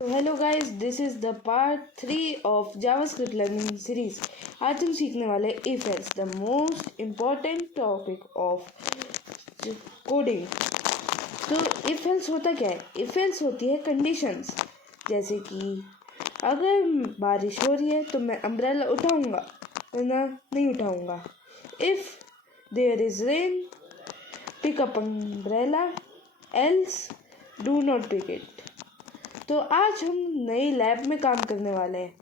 So hello guys, this is the part 3 of JavaScript learning series. आज हम सीखने वाले if else, the most important topic of coding. तो if else होता क्या है? if else होती है conditions, जैसे कि अगर बारिश हो रही है तो मैं अम्ब्रेला उठाऊंगा वरना नहीं उठाऊंगा. If there is rain, pick up umbrella, else do not pick it. तो आज हम नई लैब में काम करने वाले हैं.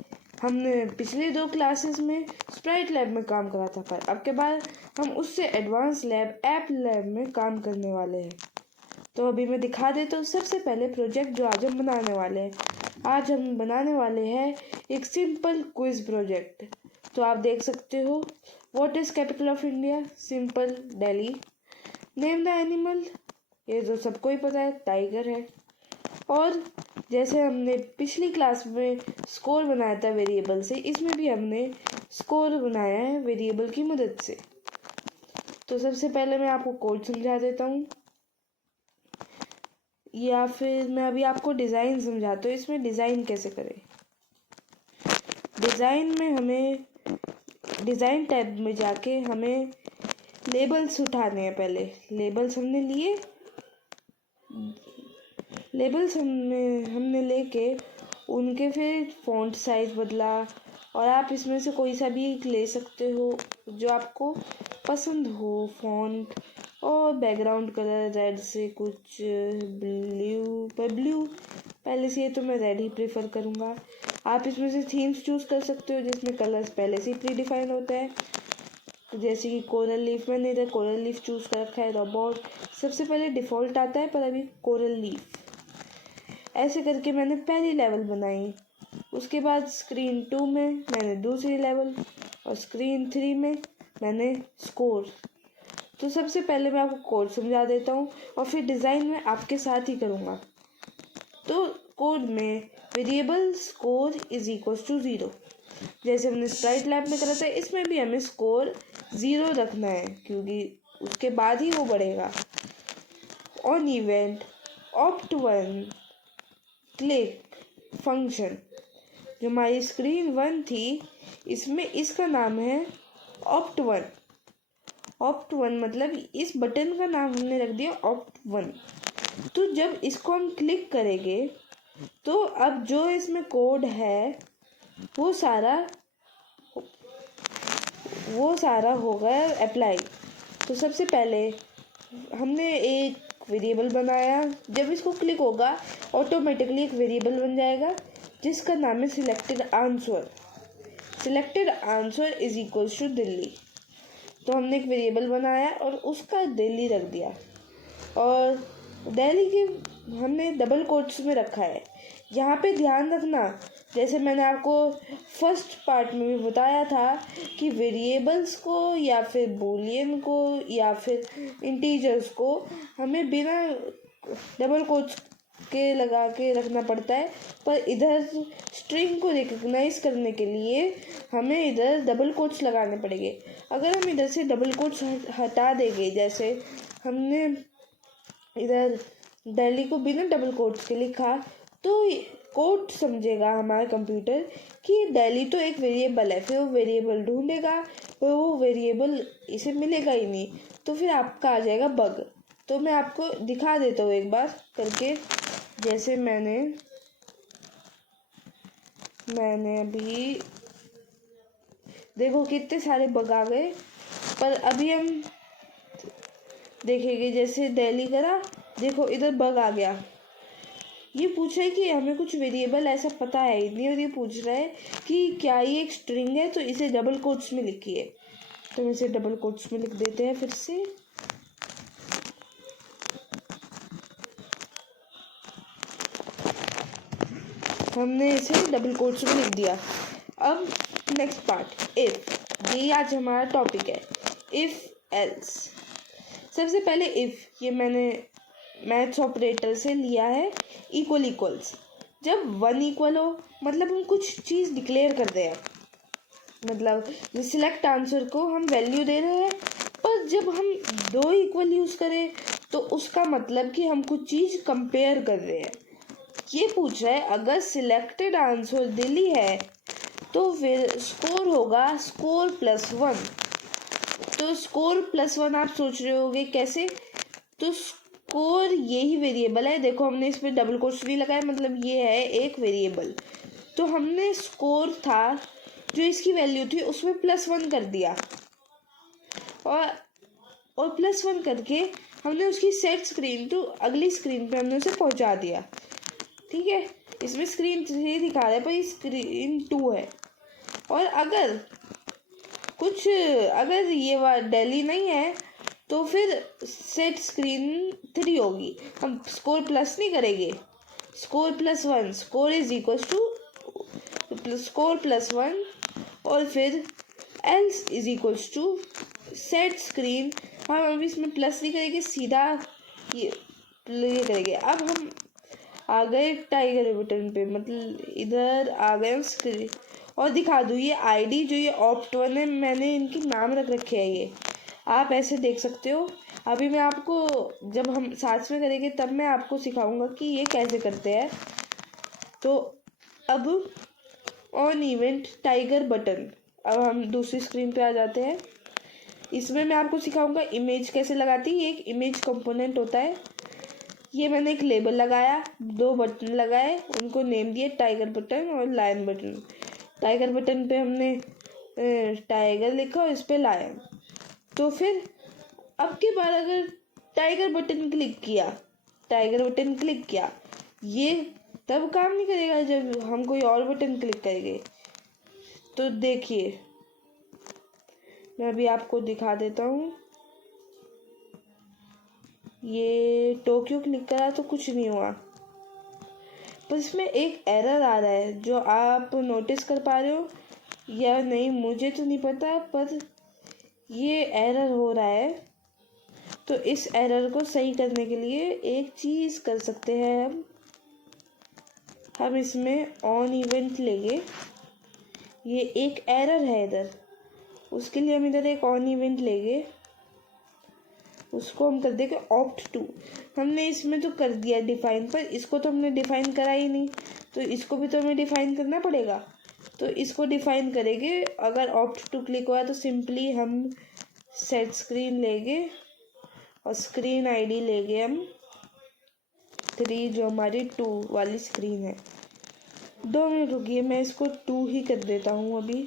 हमने पिछले 2 क्लासेस में स्प्राइट लैब में काम करा था, पर अब के बाद हम उससे एडवांस लैब ऐप लैब में काम करने वाले हैं. तो अभी मैं दिखा देता हूँ. सबसे पहले प्रोजेक्ट जो आज हम बनाने वाले हैं, आज हम बनाने वाले हैं एक सिंपल क्विज प्रोजेक्ट. तो आप देख सकते हो, what is capital of India? Simple, Delhi. Name the animal, ये तो सबको ही पता है, टाइगर है. और जैसे हमने पिछली क्लास में स्कोर बनाया था वेरिएबल से, इसमें भी हमने स्कोर बनाया है वेरिएबल की मदद से. तो सबसे पहले मैं आपको कोड समझा देता हूँ, या फिर मैं अभी आपको डिज़ाइन समझाता हूँ. इसमें डिज़ाइन कैसे करें. डिज़ाइन में हमें डिज़ाइन टैब में जाके हमें लेबल्स उठाने हैं. पहले लेबल्स हमने लिए, लेबल्स हमने लेके उनके फिर फ़ॉन्ट साइज़ बदला. और आप इसमें से कोई सा भी ले सकते हो जो आपको पसंद हो फ़ॉन्ट. और बैकग्राउंड कलर रेड से कुछ ब्लू, पर ब्लू पहले से, तो मैं रेड ही प्रेफर करूँगा. आप इसमें से थीम्स चूज़ कर सकते हो जिसमें कलर्स पहले से ही प्री डिफाइन होता है, जैसे कि कोरल लीफ. मैंने इधर कोरल लीफ चूज़ कर रखा है. रोबोट सबसे पहले डिफ़ॉल्ट आता है, पर अभी कोरल लीफ. ऐसे करके मैंने पहली लेवल बनाई. उसके बाद स्क्रीन 2 में मैंने दूसरी लेवल, और स्क्रीन 3 में मैंने स्कोर. तो सबसे पहले मैं आपको कोड समझा देता हूँ और फिर डिज़ाइन में आपके साथ ही करूँगा. तो कोड में variable score is equals to 0, जैसे हमने स्प्राइट लैब में करा था. इसमें भी हमें स्कोर 0 रखना है, क्योंकि उसके बाद ही वो बढ़ेगा. On event opt 1 click function, जो हमारी स्क्रीन 1 थी, इसमें इसका नाम है ऑप्ट 1. ऑप्ट 1 मतलब इस बटन का नाम हमने रख दिया ऑप्ट 1. तो जब इसको हम क्लिक करेंगे तो अब जो इसमें कोड है वो सारा होगा अप्लाई. तो सबसे पहले हमने एक वेरिएबल बनाया. जब इसको क्लिक होगा ऑटोमेटिकली एक वेरिएबल बन जाएगा जिसका नाम है selected answer. Selected answer is equals to Delhi. तो हमने एक वेरिएबल बनाया और उसका दिल्ली रख दिया, और दिल्ली के हमने डबल कोट्स में रखा है. यहाँ पे ध्यान रखना, जैसे मैंने आपको फर्स्ट पार्ट में भी बताया था कि वेरिएबल्स को या फिर बूलियन को या फिर इंटीजर्स को हमें बिना डबल कोट्स के लगा के रखना पड़ता है, पर इधर स्ट्रिंग को रिकग्नाइज करने के लिए हमें इधर डबल कोट्स लगाने पड़ेंगे. अगर हम इधर से डबल कोट्स हटा देंगे, जैसे हमने इधर दिल्ली को बिना डबल कोट्स के लिखा, तो कोड समझेगा हमारा कंप्यूटर कि दिल्ली तो एक वेरिएबल है. फिर वो वेरिएबल ढूंढेगा, पर वो वेरिएबल इसे मिलेगा ही नहीं, तो फिर आपका आ जाएगा बग. तो मैं आपको दिखा देता हूँ एक बार करके. जैसे मैंने अभी देखो कितने सारे बग आ गए, पर अभी हम देखेंगे. जैसे दिल्ली करा, देखो इधर बग आ गया. ये पूछ रहा है कि हमें कुछ वेरिएबल ऐसा पता है ही नहीं, और ये पूछ रहा है कि क्या ये एक स्ट्रिंग है, तो इसे डबल कोट्स में लिखिए. तो हम इसे डबल कोट्स में लिख देते हैं. फिर से हमने इसे डबल कोट्स में लिख दिया. अब नेक्स्ट पार्ट इफ, ये आज हमारा टॉपिक है. If else. सबसे पहले इफ, ये मैंने मैथ्स ऑपरेटर से लिया है. इक्वल इक्वल्स, जब 1 इक्वल हो मतलब हम कुछ चीज़ डिक्लेयर कर रहे हैं. मतलब सिलेक्ट आंसर को हम वैल्यू दे रहे हैं, पर जब हम 2 इक्वल यूज़ करें तो उसका मतलब कि हम कुछ चीज़ कंपेयर कर रहे हैं. ये पूछ रहा है अगर सिलेक्टेड आंसर दिल्ली है तो फिर स्कोर होगा स्कोर +1। तो स्कोर +1 आप सोच रहे होगे कैसे। तो स्कोर यही वेरिएबल है, देखो हमने इसमें डबल कोट्स नहीं लगाया, मतलब ये है एक वेरिएबल। तो हमने स्कोर था जो इसकी वैल्यू थी उसमें +1 कर दिया, और +1 करके हमने उसकी सेट स्क्रीन टू अगली स्क्रीन पे हमने उसे पहुंचा दिया। ठीक है, इसमें स्क्रीन 3 दिखा रहा है पर स्क्रीन 2 है। और अगर ये दिल्ली नहीं है तो फिर सेट स्क्रीन 3 होगी। हम स्कोर प्लस नहीं करेंगे, score +1, score is equal to score +1 और फिर else is equals to set screen. हम अभी इसमें प्लस नहीं करेंगे, सीधा ये करेंगे। अब हम आ गए टाइगर बटन पे, मतलब इधर आ गए स्क्रीन। और दिखा दूँ ये आईडी जो ये opt1 है, मैंने इनकी नाम रख रखे है, ये आप ऐसे देख सकते हो। अभी मैं आपको जब हम साथ में करेंगे तब मैं आपको सिखाऊंगा कि ये कैसे करते हैं। तो अब ऑन इवेंट टाइगर बटन, अब हम दूसरी स्क्रीन पे आ जाते हैं। इसमें मैं आपको सिखाऊंगा इमेज कैसे लगाती है। एक इमेज कंपोनेंट होता है, ये मैंने एक लेबल लगाया, 2 बटन लगाए, उनको नेम दिए टाइगर बटन और लायन बटन। टाइगर बटन पे हमने टाइगर लिखा और इस पे लायन। तो फिर अब के बाद अगर टाइगर बटन क्लिक किया, ये तब काम नहीं करेगा जब हम कोई और बटन क्लिक करेंगे। तो देखिए मैं अभी आपको दिखा देता हूँ। ये टोक्यो क्लिक करा तो कुछ नहीं हुआ, पर इसमें एक एरर आ रहा है जो आप नोटिस कर पा रहे हो या नहीं मुझे तो नहीं पता, पर ये एरर हो रहा है। तो इस एरर को सही करने के लिए एक चीज़ कर सकते हैं हम इसमें ऑन इवेंट लेंगे। ये एक एरर है इधर, उसके लिए हम इधर एक ऑन इवेंट लेंगे, उसको हम कर देंगे opt2। हमने इसमें तो कर दिया डिफाइन, पर इसको तो हमने डिफाइन करा ही नहीं, तो इसको भी तो हमें डिफाइन करना पड़ेगा। तो इसको डिफाइन करेंगे। अगर opt2 क्लिक हुआ तो सिंपली हम सेट स्क्रीन लेंगे और स्क्रीन आईडी लेंगे हम 3, जो हमारी 2 वाली स्क्रीन है। 2 मिनट रुकिए, मैं इसको 2 ही कर देता हूँ अभी।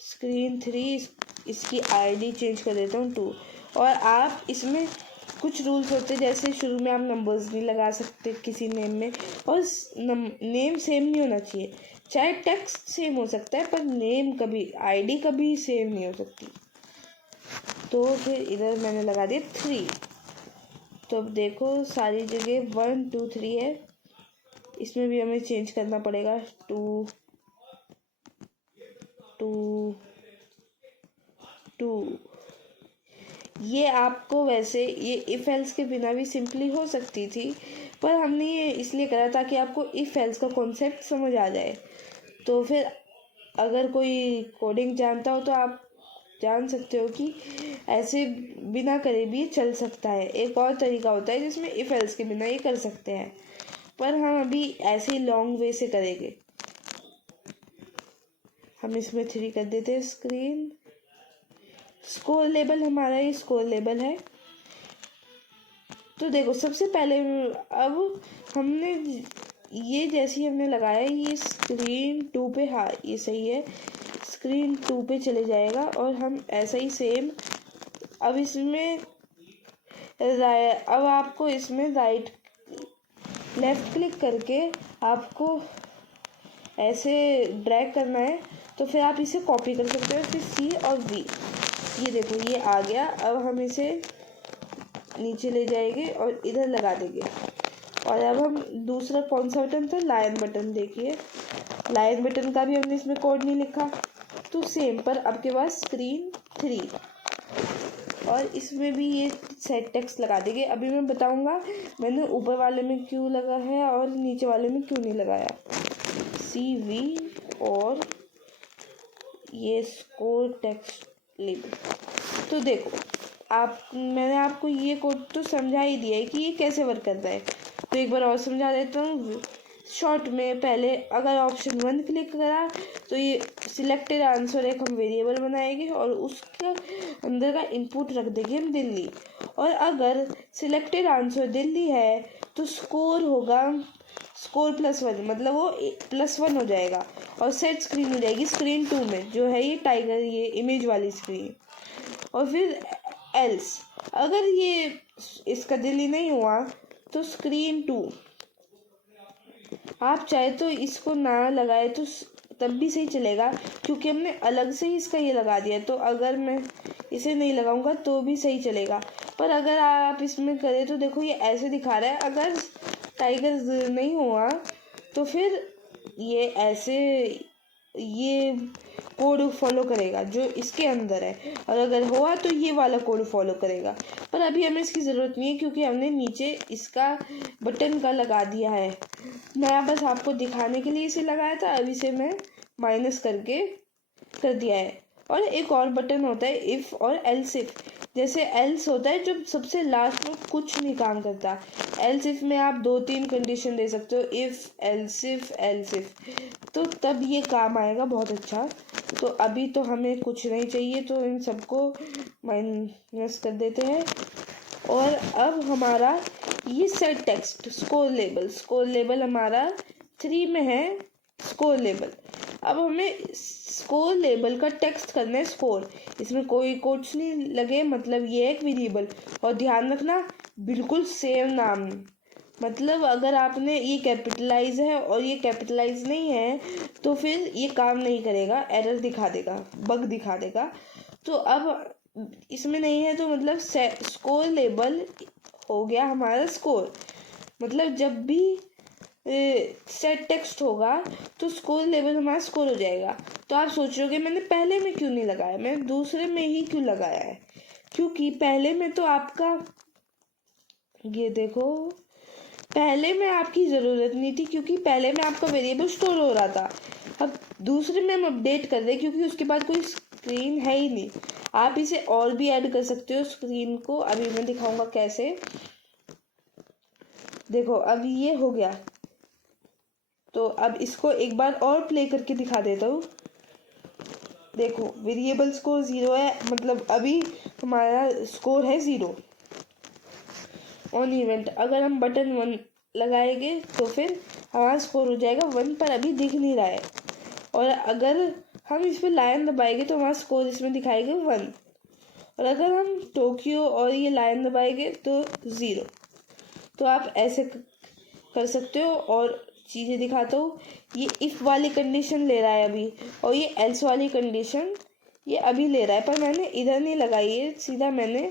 स्क्रीन 3, इसकी आईडी चेंज कर देता हूँ 2। और आप इसमें कुछ रूल्स होते हैं, जैसे शुरू में आप नंबर्स नहीं लगा सकते किसी नेम में, और नेम सेम नहीं होना चाहिए। चाहे टेक्स्ट सेम हो सकता है पर नेम कभी, आईडी कभी सेम नहीं हो सकती। तो फिर इधर मैंने लगा दिया 3। तो अब देखो सारी जगह 1 2 3 है, इसमें भी हमें चेंज करना पड़ेगा 2 2 2। ये आपको वैसे ये इफ एल्स के बिना भी सिंपली हो सकती थी, पर हमने ये इसलिए करा ताकि आपको इफ एल्स का कॉन्सेप्ट समझ आ जाए। तो फिर अगर कोई कोडिंग जानता हो तो आप जान सकते हो कि ऐसे बिना करे भी चल सकता है। एक और तरीका होता है जिसमें इफ एल्स के बिना ये कर सकते हैं, पर हम अभी ऐसे ही लॉन्ग वे से करेंगे। हम इसमें 3 कर देते हैं स्क्रीन। स्कोर लेबल हमारा ये स्कोर लेबल है। तो देखो सबसे पहले अब हमने ये जैसे ही हमने लगाया ये स्क्रीन 2 पे, हाँ ये सही है, स्क्रीन 2 पे चले जाएगा। और हम ऐसा ही सेम अब इसमें अब आपको इसमें लेफ्ट क्लिक करके आपको ऐसे ड्रैग करना है। तो फिर आप इसे कॉपी कर सकते हो, फिर C और V, ये देखो ये आ गया। अब हम इसे नीचे ले जाएंगे और इधर लगा देंगे। और अब हम दूसरा कौन सा बटन था, लायन बटन। देखिए लायन बटन का भी हमने इसमें कोड नहीं लिखा, तो सेम पर अब के बाद स्क्रीन 3 और इसमें भी ये सेट टेक्स्ट लगा देंगे। अभी मैं बताऊंगा मैंने ऊपर वाले में क्यों लगा है और नीचे वाले में क्यों नहीं लगाया। CV और ये स्कोर टेक्स्ट लेबल। तो देखो मैंने आपको ये कोड तो समझा ही दिया है कि ये कैसे वर्क करता है। तो एक बार और समझा देता हूँ शॉर्ट में। पहले अगर ऑप्शन 1 क्लिक करा तो ये सिलेक्टेड आंसर एक हम वेरिएबल बनाएंगे और उसका अंदर का इनपुट रख देंगे हम दिल्ली। और अगर सिलेक्टेड आंसर दिल्ली है तो स्कोर होगा स्कोर +1, मतलब वो +1 हो जाएगा और सेट स्क्रीन हो जाएगी स्क्रीन 2 में, जो है ये टाइगर, ये इमेज वाली स्क्रीन। और फिर एल्स, अगर ये इसका दिल्ली नहीं हुआ तो स्क्रीन 2। आप चाहे तो इसको ना लगाए तो तब भी सही चलेगा, क्योंकि हमने अलग से ही इसका ये लगा दिया। तो अगर मैं इसे नहीं लगाऊंगा तो भी सही चलेगा, पर अगर आप इसमें करें तो देखो ये ऐसे दिखा रहा है। अगर टाइगर नहीं हुआ तो फिर ये ऐसे ये कोड फॉलो करेगा जो इसके अंदर है, और अगर हुआ तो ये वाला कोड फॉलो करेगा। पर अभी हमें इसकी ज़रूरत नहीं है क्योंकि हमने नीचे इसका बटन का लगा दिया है। मैं बस आपको दिखाने के लिए इसे लगाया था, अभी से मैं माइनस करके कर दिया है। और एक और बटन होता है इफ़ और एल्स इफ। जैसे एल्स होता है जो सबसे लास्ट में कुछ नहीं काम करता। एल्स इफ में आप 2-3 कंडीशन दे सकते हो, इफ़ एल्स इफ, तो तब ये काम आएगा बहुत अच्छा। तो अभी तो हमें कुछ नहीं चाहिए, तो इन सबको माइनस कर देते हैं। और अब हमारा ये सेट टेक्स्ट स्कोर लेबल हमारा 3 में है। स्कोर लेबल, अब हमें स्कोर लेबल का टेक्स्ट करना है स्कोर। इसमें कोई कोट्स नहीं लगे, मतलब ये एक वेरिएबल। और ध्यान रखना बिल्कुल सेम नाम, मतलब अगर आपने ये कैपिटलाइज है और ये कैपिटलाइज नहीं है तो फिर ये काम नहीं करेगा, एरर दिखा देगा, बग दिखा देगा। तो अब इसमें नहीं है तो मतलब स्कोर लेबल हो गया हमारा स्कोर। मतलब जब भी सेट टेक्स्ट होगा तो स्कोर लेवल हमारा स्कोर हो जाएगा। तो आप सोच रहे होगे मैंने पहले में क्यों नहीं लगाया, मैं दूसरे में ही क्यों लगाया है। क्योंकि पहले में तो आपका ये देखो, पहले में आपकी ज़रूरत नहीं थी क्योंकि पहले में आपका वेरिएबल स्टोर हो रहा था। अब दूसरे में हम अपडेट कर रहे क्योंकि उसके बाद कोई स्क्रीन है ही नहीं। आप इसे और भी ऐड कर सकते हो स्क्रीन को, अभी मैं दिखाऊंगा कैसे। देखो अब ये हो गया, तो अब इसको एक बार और प्ले करके दिखा देता हूँ। देखो वेरिएबल स्कोर 0 है, मतलब अभी हमारा स्कोर है 0 ऑन इवेंट। अगर हम बटन 1 लगाएंगे तो फिर हमारा स्कोर हो जाएगा 1, पर अभी दिख नहीं रहा है। और अगर हम इस पर लाइन दबाएंगे तो हमारा स्कोर इसमें दिखाएगा 1, और अगर हम टोक्यो और ये लाइन दबाएंगे तो 0। तो आप ऐसे कर सकते हो। और चीज़ें दिखाता हूँ, ये इफ़ वाली कंडीशन ले रहा है अभी, और ये एल्स वाली कंडीशन ये अभी ले रहा है, पर मैंने इधर नहीं लगाई है, सीधा मैंने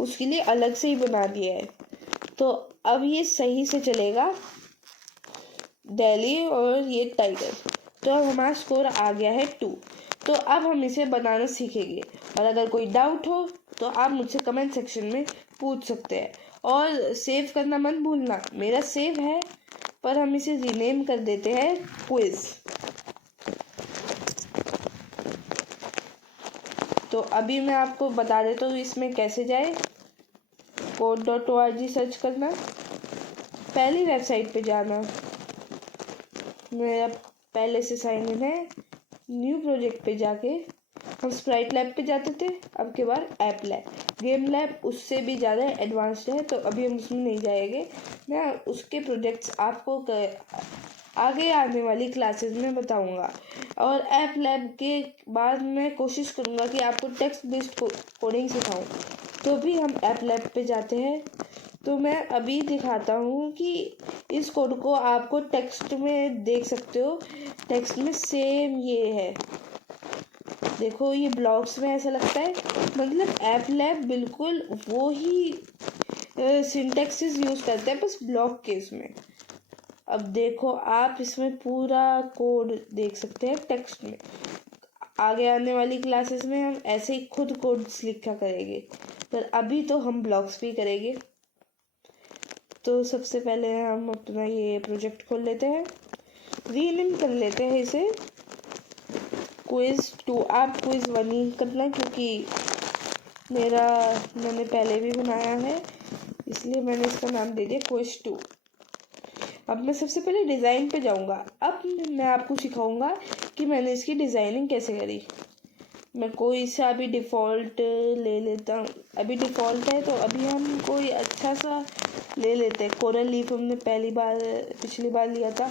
उसके लिए अलग से ही बना दिया है। तो अब ये सही से चलेगा दिल्ली और ये टाइगर। तो अब हमारा स्कोर आ गया है 2। तो अब हम इसे बनाना सीखेंगे, और अगर कोई डाउट हो तो आप मुझसे कमेंट सेक्शन में पूछ सकते हैं। और सेव करना मत भूलना, मेरा सेव है पर हम इसे रीनेम कर देते हैं क्विज। तो अभी मैं आपको बता देता हूँ इसमें कैसे जाए। code.org सर्च करना, पहली वेबसाइट पे जाना, मेरा पहले से साइन इन है। न्यू प्रोजेक्ट पे जाके हम स्प्राइट लैब पे जाते थे, अब के बाद ऐप लैब, गेम लैब उससे भी ज़्यादा एडवांस्ड है, तो अभी हम उसमें नहीं जाएंगे। मैं उसके प्रोजेक्ट्स आपको आगे आने वाली क्लासेस में बताऊंगा। और ऐप लैब के बाद मैं कोशिश करूंगा कि आपको टेक्स्ट बेस्ड कोडिंग सिखाऊं। तो भी हम ऐप लैब पे जाते हैं। तो मैं अभी दिखाता हूँ कि इस कोड को आपको टेक्स्ट में देख सकते हो, टेक्स्ट में सेम ये है। देखो ये ब्लॉक्स में ऐसा लगता है, मतलब ऐप लैब बिल्कुल वो ही सिंटैक्सेस यूज़ करते हैं, बस ब्लॉक के इसमें। अब देखो आप इसमें पूरा कोड देख सकते हैं टेक्स्ट में। आगे आने वाली क्लासेस में हम ऐसे ही खुद कोड्स लिखा करेंगे, पर अभी तो हम ब्लॉक्स भी करेंगे। तो सबसे पहले हम अपना ये प्रोजेक्ट खोल लेते हैं, रीनेम कर लेते हैं इसे क्विज 2। आप क्विज 1 ही करना क्योंकि मैंने पहले भी बनाया है, इसलिए मैंने इसका नाम दे दिया क्विज 2। अब मैं सबसे पहले डिज़ाइन पे जाऊंगा। अब मैं आपको सिखाऊंगा कि मैंने इसकी डिज़ाइनिंग कैसे करी। मैं कोई सा अभी डिफ़ॉल्ट ले लेता हूँ। अभी डिफ़ॉल्ट है तो अभी हम कोई अच्छा सा ले लेते हैं। कोरल लीफ हमने पिछली बार लिया था।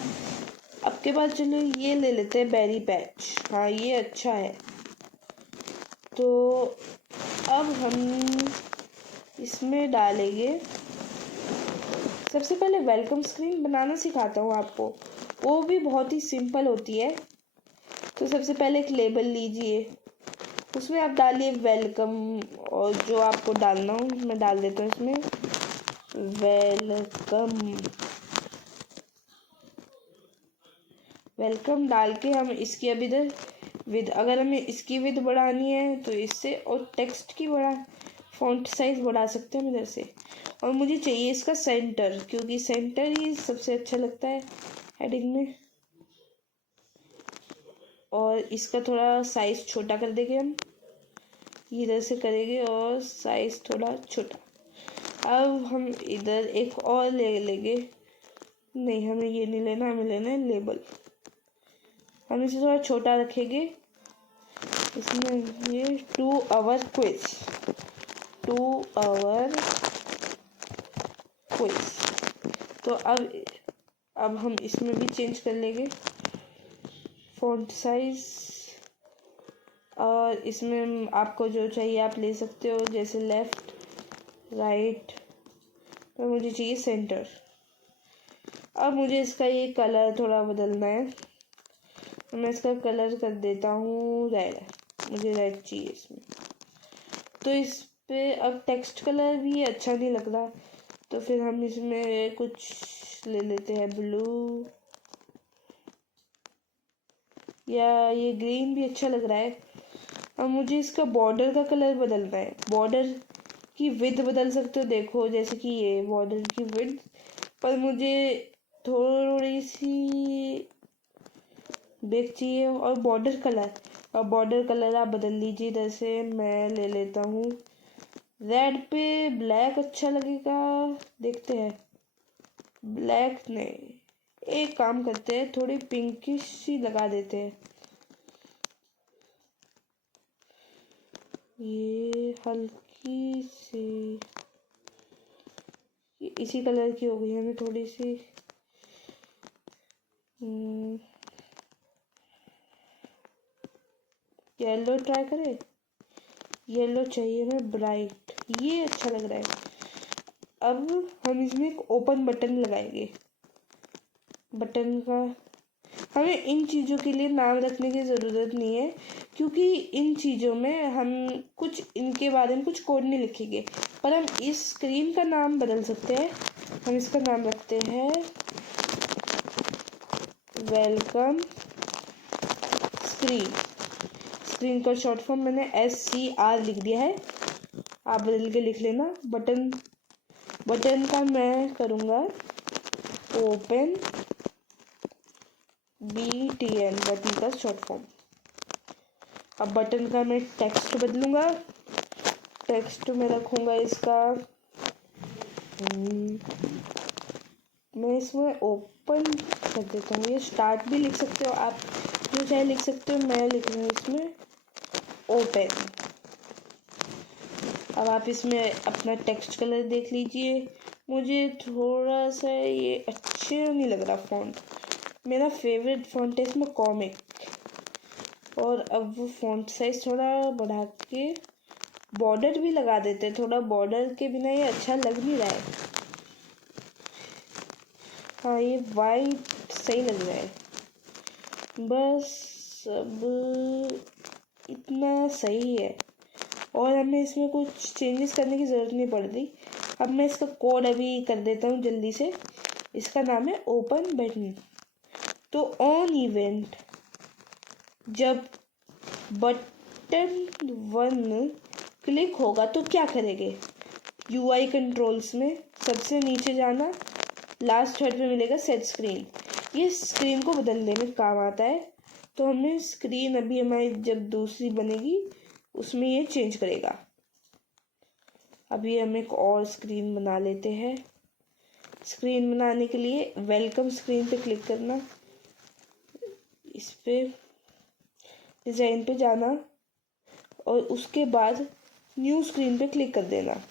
अब के बाद चलो ये ले लेते हैं, बेरी पैच। हाँ, ये अच्छा है। तो अब हम इसमें डालेंगे, सबसे पहले वेलकम स्क्रीन बनाना सिखाता हूँ आपको। वो भी बहुत ही सिंपल होती है। तो सबसे पहले एक लेबल लीजिए, उसमें आप डालिए वेलकम, और जो आपको डालना हो मैं डाल देता हूँ इसमें वेलकम डाल के हम इसकी अब इधर विद, अगर हमें इसकी विद बढ़ानी है तो इससे, और टेक्स्ट की फॉन्ट साइज बढ़ा सकते हैं हम इधर से। और मुझे चाहिए इसका सेंटर, क्योंकि सेंटर ही सबसे अच्छा लगता है हेडिंग में। और इसका थोड़ा साइज छोटा कर देंगे हम, इधर से करेंगे और साइज थोड़ा छोटा। अब हम इधर एक और ले लेंगे, नहीं हमें ये नहीं लेना, हमें लेना है लेबल। हम इसे थोड़ा छोटा रखेंगे। इसमें ये 2 आवर क्विज, 2 आवर क्विज। तो अब हम इसमें भी चेंज कर लेंगे फॉन्ट साइज। और इसमें आपको जो चाहिए आप ले सकते हो, जैसे लेफ्ट राइट, तो मुझे चाहिए सेंटर। अब मुझे इसका ये कलर थोड़ा बदलना है, तो मैं इसका कलर कर देता हूँ रेड। मुझे रेड चाहिए इसमें। तो इस पे अब टेक्स्ट कलर भी अच्छा नहीं लग रहा, तो फिर हम इसमें कुछ ले लेते हैं ब्लू, या ये ग्रीन भी अच्छा लग रहा है। अब मुझे इसका बॉर्डर का कलर बदलना है। बॉर्डर की विड्थ बदल सकते हो, देखो जैसे कि ये बॉर्डर की विड्थ, पर मुझे थोड़ी सी बेक चाहिए। और बॉर्डर कलर, और बॉर्डर कलर आप बदल लीजिए। इधर से मैं ले लेता हूँ रेड पे ब्लैक अच्छा लगेगा, देखते हैं। ब्लैक नहीं, एक काम करते हैं, थोड़ी पिंकिश सी लगा देते हैं। ये हल्की सी इसी कलर की हो गई हमें थोड़ी सी। येलो ट्राई करें, येलो चाहिए हमें ब्राइट, ये अच्छा लग रहा है। अब हम इसमें एक ओपन बटन लगाएंगे। बटन का हमें इन चीज़ों के लिए नाम रखने की ज़रूरत नहीं है, क्योंकि इन चीज़ों में हम कुछ इनके बारे में कुछ कोड नहीं लिखेंगे, पर हम इस स्क्रीन का नाम बदल सकते हैं। हम इसका नाम रखते हैं वेलकम स्क्रीन। स्क्रीन का शॉर्ट फॉर्म मैंने SCR लिख दिया है, आप बदल के लिख लेना। बटन का मैं करूँगा ओपन BTN, बटन का शॉर्ट फॉर्म। अब बटन का मैं टेक्स्ट बदलूंगा। टेक्स्ट में रखूंगा इसका, मैं इसमें ओपन कर देता हूँ। ये स्टार्ट भी लिख सकते हो आप, जो चाहे लिख सकते हो। मैं लिख रही हूँ इसमें ओपन। अब आप इसमें अपना टेक्स्ट कलर देख लीजिए। मुझे थोड़ा सा ये अच्छे नहीं लग रहा फॉन्ट। मेरा फेवरेट फॉन्ट है इसमें कॉमिक। और अब वो फॉन्ट साइज थोड़ा बढ़ा के बॉर्डर भी लगा देते हैं। थोड़ा बॉर्डर के बिना ये अच्छा लग नहीं रहा है। हाँ, ये वाइट सही लग रहा है। बस अब इतना सही है, और हमें इसमें कुछ चेंजेस करने की ज़रूरत नहीं पड़ रही। अब मैं इसका कोड अभी कर देता हूँ जल्दी से। इसका नाम है ओपन बटन। तो ऑन इवेंट, जब बटन 1 क्लिक होगा तो क्या करेंगे? UI कंट्रोल्स में सबसे नीचे जाना, लास्ट हेड पे मिलेगा सेट स्क्रीन। ये स्क्रीन को बदलने में काम आता है। तो हमें स्क्रीन अभी हमारी जब दूसरी बनेगी उसमें ये चेंज करेगा। अभी हम एक और स्क्रीन बना लेते हैं। स्क्रीन बनाने के लिए वेलकम स्क्रीन पे क्लिक करना, इस पे डिज़ाइन पे जाना और उसके बाद न्यू स्क्रीन पे क्लिक कर देना।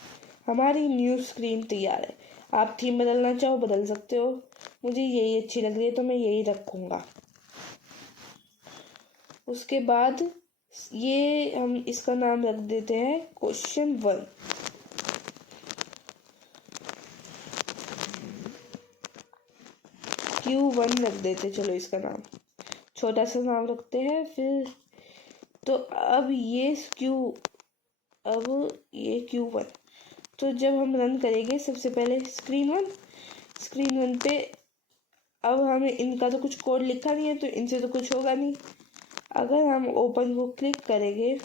हमारी न्यू स्क्रीन तैयार है। आप थीम बदलना चाहो बदल सकते हो, मुझे यही अच्छी लग रही है तो मैं यही रखूँगा। उसके बाद ये हम इसका नाम रख देते हैं क्वेश्चन 1। Q1 रख देते, चलो इसका नाम छोटा सा नाम रखते हैं। फिर तो अब ये Q1, तो जब हम रन करेंगे सबसे पहले स्क्रीन वन पे, अब हमें इनका तो कुछ कोड लिखा नहीं है तो इनसे तो कुछ होगा नहीं। अगर हम ओपन को क्लिक करेंगे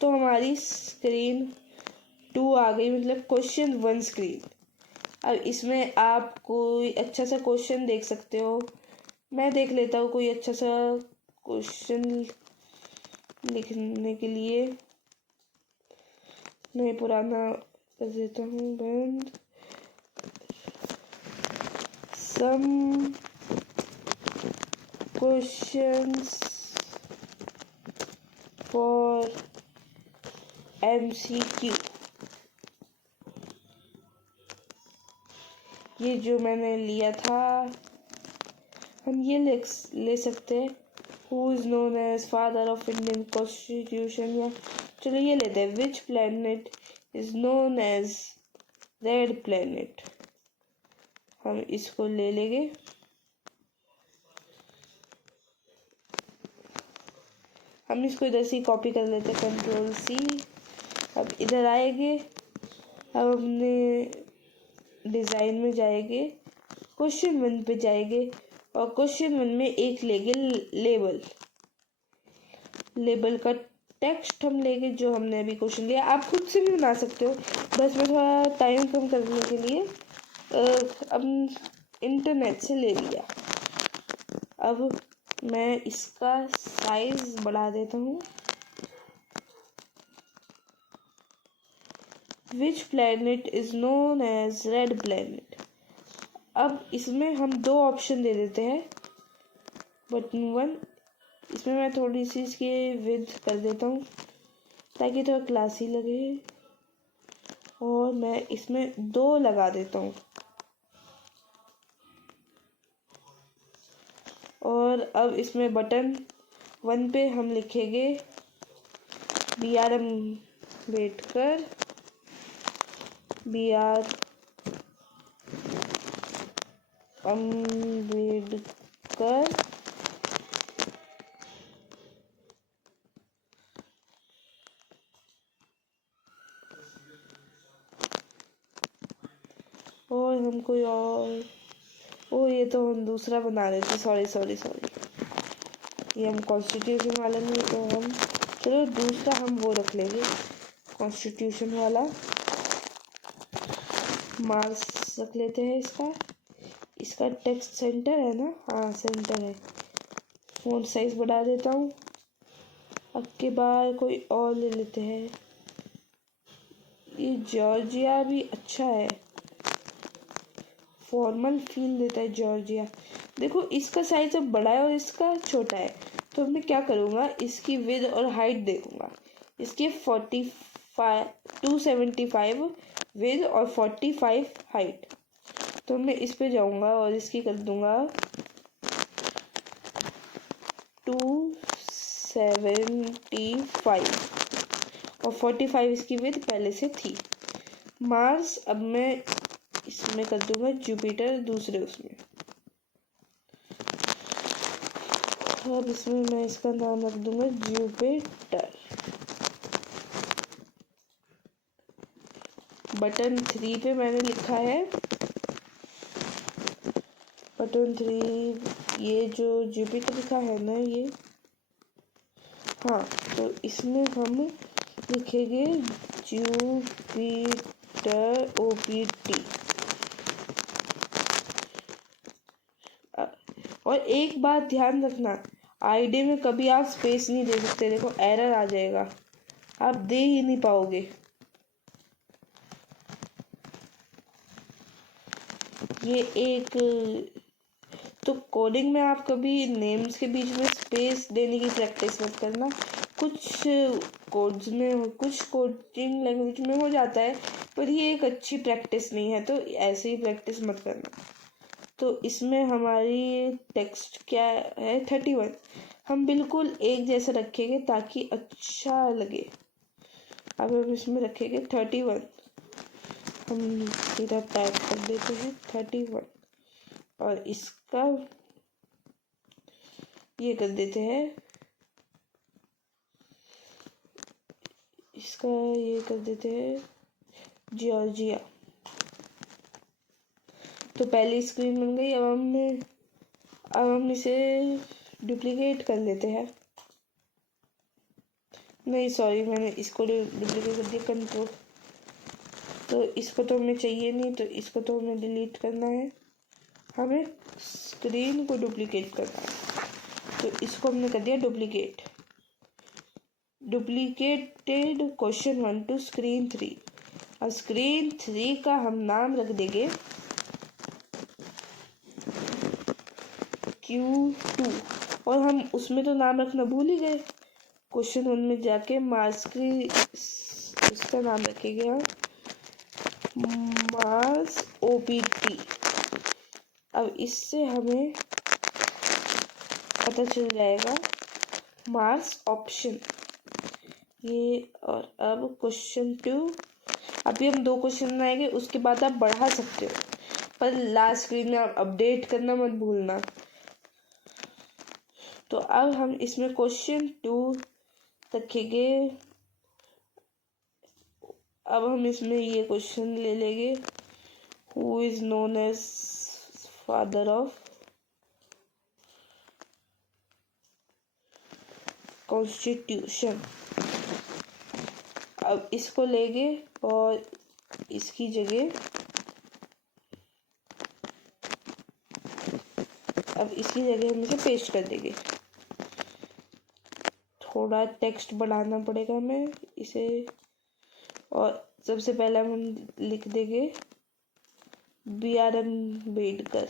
तो हमारी स्क्रीन 2 आ गई, मतलब क्वेश्चन 1 स्क्रीन। अब इसमें आप कोई अच्छा सा क्वेश्चन देख सकते हो। मैं देख लेता हूँ कोई अच्छा सा क्वेश्चन लिखने के लिए। मैं पुराना कर देता हूँ बंद। Some questions for MCQ। ये जो मैंने लिया था, हम ये ले सकते हैं। Who is known as father of Indian constitution, या चलो ये लेते हैं। Which planet is known as red planet, हम इसको ले लेंगे। हम इसको इधर से कॉपी कर लेते हैं, Ctrl+C। अब इधर आएंगे, अब अपने डिज़ाइन में जाएंगे, क्वेश्चन 1 पे जाएंगे और क्वेश्चन 1 में एक लेंगे लेबल का टेक्स्ट हम लेंगे जो हमने अभी क्वेश्चन लिया। आप खुद से भी बना सकते हो, बस मैं थोड़ा टाइम कम करने के लिए अब इंटरनेट से ले लिया। अब मैं इसका साइज बढ़ा देता हूँ। Which planet is known as red planet. अब इसमें हम 2 ऑप्शन दे देते हैं। बटन 1, इसमें मैं थोड़ी सी इसकी विड्थ कर देता हूँ ताकि थोड़ा क्लासी लगे, और मैं इसमें 2 लगा देता हूँ। और अब इसमें बटन 1 पे हम लिखेंगे BR अम्बेडकर, BR अम्बेडकर, और हम कोई और, ये तो हम दूसरा बना रहे थे, सॉरी। ये हम कॉन्स्टिट्यूशन वाला नहीं, तो हम चलो दूसरा हम वो रख लेंगे, कॉन्स्टिट्यूशन वाला। मार्क्स रख लेते हैं इसका टेक्स्ट सेंटर है ना, हाँ सेंटर है। फ़ॉन्ट साइज बढ़ा देता हूँ। अब के बाद कोई और ले लेते हैं। ये जॉर्जिया भी अच्छा है, फॉर्मल फील देता है जॉर्जिया। देखो इसका साइज अब बड़ा है और इसका छोटा है, तो मैं क्या करूँगा, इसकी विड्थ और हाइट देखूँगा। इसके 275 विड्थ और 45 हाइट, तो मैं इस पे जाऊँगा और इसकी कर दूँगा 275 और 45 इसकी विड्थ पहले से थी। मार्स अब मैं इसमें कर दूंगा जुपिटर दूसरे उसमें। अब इसमें मैं इसका नाम रख दूंगा जुपिटर। बटन 3 पे मैंने लिखा है, बटन 3 ये जो जुपिटर लिखा है ना ये, हाँ, तो इसमें हम लिखेंगे जुपिटर OPT। और एक बात ध्यान रखना, आईडी में कभी आप स्पेस नहीं दे सकते, देखो एरर आ जाएगा, आप दे ही नहीं पाओगे। ये एक तो कोडिंग में आप कभी नेम्स के बीच में स्पेस देने की प्रैक्टिस मत करना। कुछ कोड्स में, कुछ कोडिंग लैंग्वेज में हो जाता है, पर ये एक अच्छी प्रैक्टिस नहीं है, तो ऐसे ही प्रैक्टिस मत करना। तो इसमें हमारी टेक्स्ट क्या है, 31। हम बिल्कुल एक जैसा रखेंगे ताकि अच्छा लगे। अब हम इसमें रखेंगे 31। हम सीधा टाइप कर देते हैं 31 और इसका ये कर देते हैं, इसका ये कर देते हैं जॉर्जिया। तो पहली स्क्रीन बन गई। अब हम इसे डुप्लीकेट कर लेते हैं। नहीं सॉरी, मैंने इसको डुप्लीकेट कर दिया, कंट्रोल। तो इसको तो हमें चाहिए नहीं, तो इसको तो हमें डिलीट करना है। हमें स्क्रीन को डुप्लीकेट करना है, तो इसको हमने कर दिया duplicate. Duplicated question 1 to screen 3। अब स्क्रीन 3 का हम नाम रख देंगे Q2। और हम उसमें तो नाम रखना भूल ही गए। question 1 में जाके मार्क्स की इसका नाम रखेंगे हम मार्क्स OPT। अब इससे हमें पता चल जाएगा मार्क्स ऑप्शन ये। और अब question 2, अभी हम 2 क्वेश्चन बनाएंगे, उसके बाद आप बढ़ा सकते हो, पर लास्ट स्क्रीन में आप अपडेट करना मत भूलना। तो अब हम इसमें question 2 रखेंगे। अब हम इसमें ये क्वेश्चन ले लेंगे, who is known as father of constitution. अब इसको लेंगे और इसकी जगह हम इसे पेस्ट कर देंगे। थोड़ा टेक्स्ट बढ़ाना पड़ेगा हमें इसे, और सबसे पहले हम लिख देंगे BR अम्बेडकर।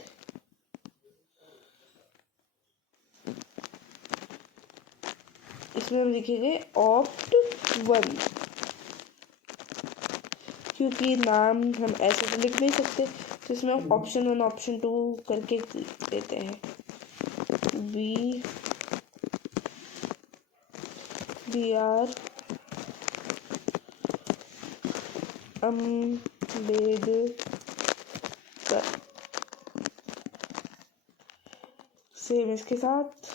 इसमें हम लिखेंगे ऑप्ट 1, क्योंकि नाम हम ऐसे तो लिख नहीं सकते, तो इसमें हम ऑप्शन 1 ऑप्शन 2 करके लिख देते हैं BR अम्बेडकर। सेम इसके साथ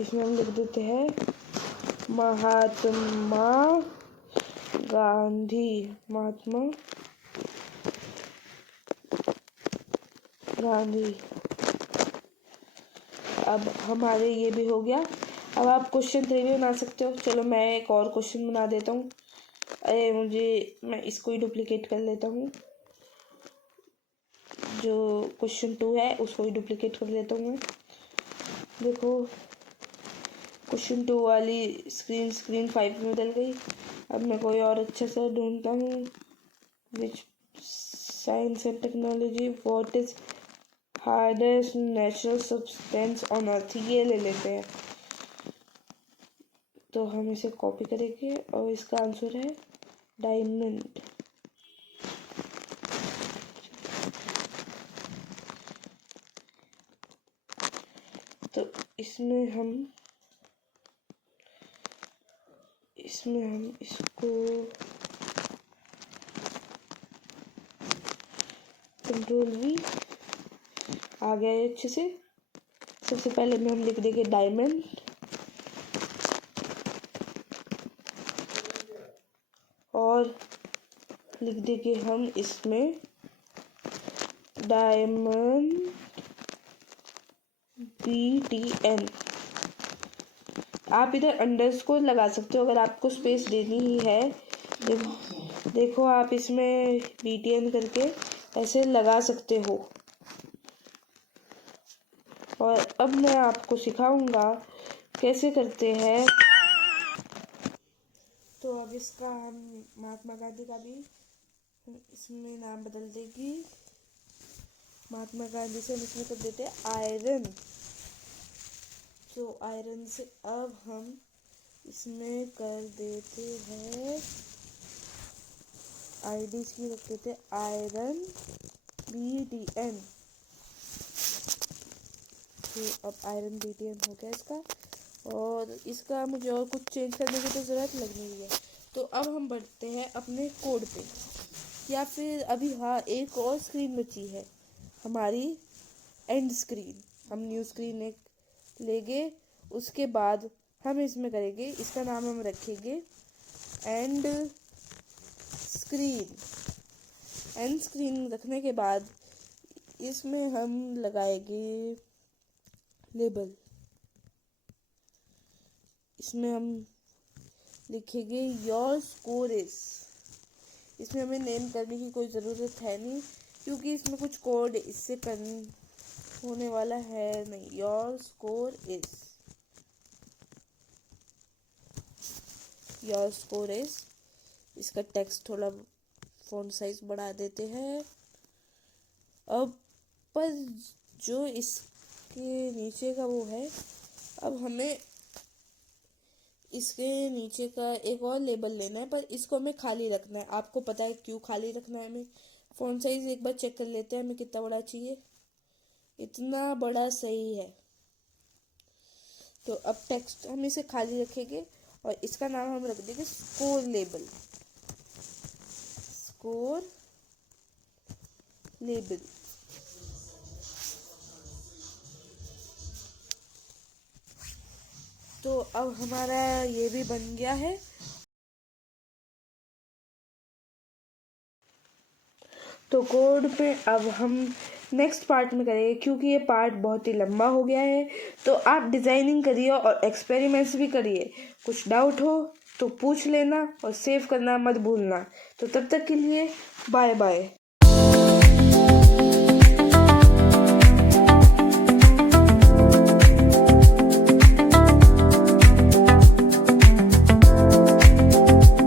इसमें हम लिख देते हैं महात्मा गांधी। अब हमारे ये भी हो गया। अब आप question 3 भी बना सकते हो। चलो मैं एक और क्वेश्चन बना देता हूँ। मैं इसको ही डुप्लीकेट कर लेता हूँ। जो question 2 है उसको ही डुप्लीकेट कर लेता हूँ मैं। देखो question 2 वाली स्क्रीन 5 में बदल गई। अब मैं कोई और अच्छा सा ढूंढता हूँ। विच science and technology, what is hardest natural substance on earth, ये ले लेते हैं। तो हम इसे कॉपी करेंगे और इसका आंसर है डायमंड। तो इसमें हम इसको कंट्रोल-V आ गया है अच्छे से। सबसे पहले में हम लिख देंगे डायमंड, और लिख देंगे हम इसमें डायमंड BTN। आप इधर अंडरस्कोर लगा सकते हो अगर आपको स्पेस देनी ही है। देखो आप इसमें BTN करके ऐसे लगा सकते हो। और अब मैं आपको सिखाऊंगा कैसे करते हैं। तो अब इसका हम महात्मा गांधी का भी इसमें नाम बदल देगी महात्मा गांधी से हम इसमें कर देते हैं आयरन। तो आयरन से अब हम इसमें कर देते हैं आईडी की रख देते हैं आयरन BTN। तो अब आयरन BTN हो गया इसका, और इसका मुझे और कुछ चेंज करने की तो ज़रूरत लग नहीं है। तो अब हम बढ़ते हैं अपने कोड पे, या फिर अभी हाँ एक और स्क्रीन बची है हमारी, एंड स्क्रीन। हम न्यू स्क्रीन एक लेंगे, उसके बाद हम इसमें करेंगे, इसका नाम हम रखेंगे एंड स्क्रीन। एंड स्क्रीन रखने के बाद इसमें हम लगाएंगे लेबल। इसमें हम लिखेंगे योर स्कोर इज। इसमें हमें नेम करने की कोई ज़रूरत है नहीं, क्योंकि इसमें कुछ कोड इससे होने वाला है नहीं। Your score is, your score is. इसका टेक्स्ट थोड़ा फ़ॉन्ट साइज बढ़ा देते हैं। अब पर जो इसके नीचे का वो है, अब हमें इसके नीचे का एक और लेबल लेना है, पर इसको हमें खाली रखना है। आपको पता है क्यों खाली रखना है हमें? फ़ॉन्ट साइज एक बार चेक कर लेते हैं हमें कितना बड़ा चाहिए। इतना बड़ा सही है। तो अब टेक्स्ट हम इसे खाली रखेंगे और इसका नाम हम रख देंगे स्कोर लेबल। Score label. तो अब हमारा ये भी बन गया है। तो कोड पे अब हम नेक्स्ट पार्ट में करेंगे, क्योंकि ये पार्ट बहुत ही लंबा हो गया है। तो आप डिज़ाइनिंग करिए और एक्सपेरिमेंट्स भी करिए। कुछ डाउट हो तो पूछ लेना और सेव करना मत भूलना। तो तब तक के लिए बाय बाय।